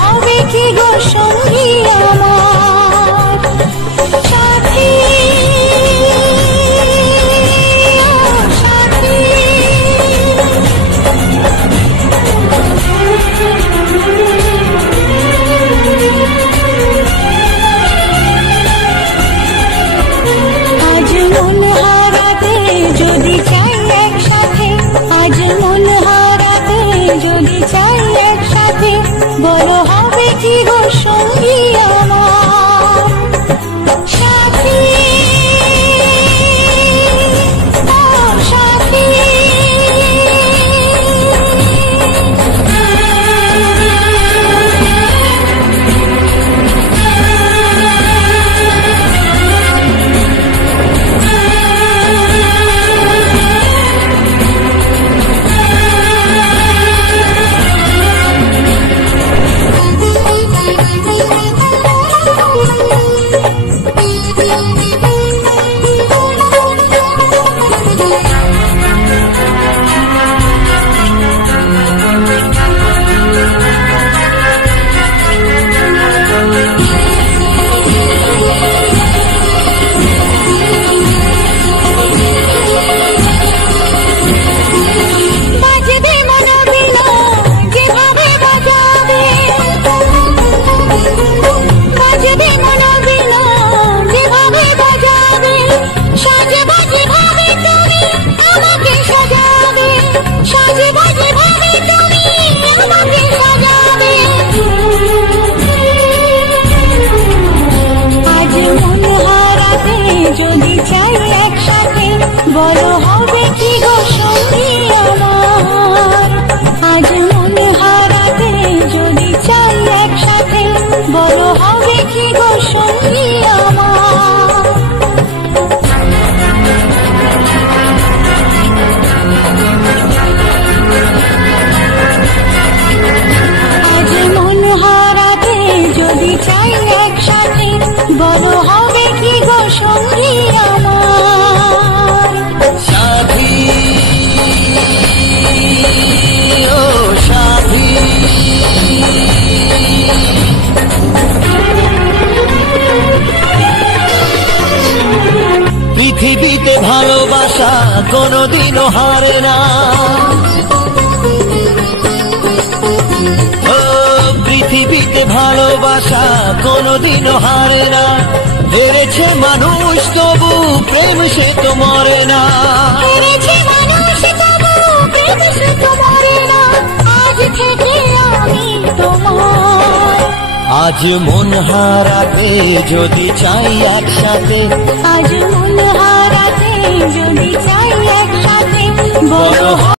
হবে কি গো সঙ্গী আমার সাথী আজ মন হারাতে যদি চাই একসাথে আজ মন হারাতে যদি চাই একসাথে বড় হবে কি গো সঙ্গী আমার সাথী সাথী যদি চাই একসাথে বড় হবে কি গো সঙ্গী আমার আজ মন হারাতে যদি চাই একসাথে বড় হবে কি গো সঙ্গী আমার আজ মন হারাতে যদি চাই একসাথে বড় হবে কি গো সঙ্গী আমার সাথী ও সাথী পৃথিবীতে ভালোবাসা কোনোদিনও হারে না পৃথিবীতে ভালোবাসা কোনোদিনও হারে না হেরেছে মানুষ তবু প্রেম সে তো মরে না হেরেছে মানুষ তবু প্রেম সে তো মরে না আজ থেকে আমি তোমার আজ মন হারাতে যদি চাই একসাথে আজ মন হারাতে যদি চাই একসাথে বড়